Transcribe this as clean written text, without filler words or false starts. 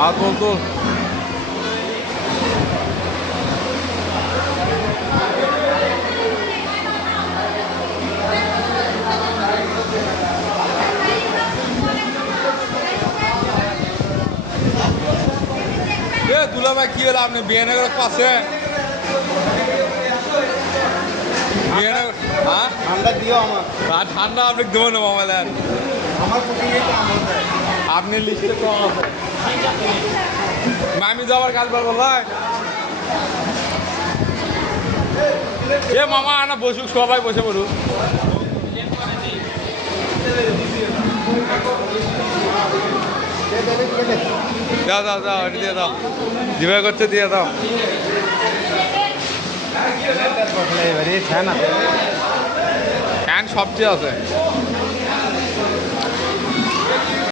আর তোল তোল। দুলা ভাই কি হলো আপনি বিয়ানগরের পাশে হ্যাঁ ঠান্ডা দিও আমার ঠান্ডা আপনি দেবো না মোবাইল আমার কুকিংয়ে কাম হচ্ছে আপনি লিখতে কম আছে মামি যাবার কাজ বলবো ভাই এ মামা আনা বসুক সবাই বসে পড়ুক দাও দাও দাও এটা দিয়ে দাও জিভাই করছে দিয়ে দাও ফ্যান সবচেয়ে আছে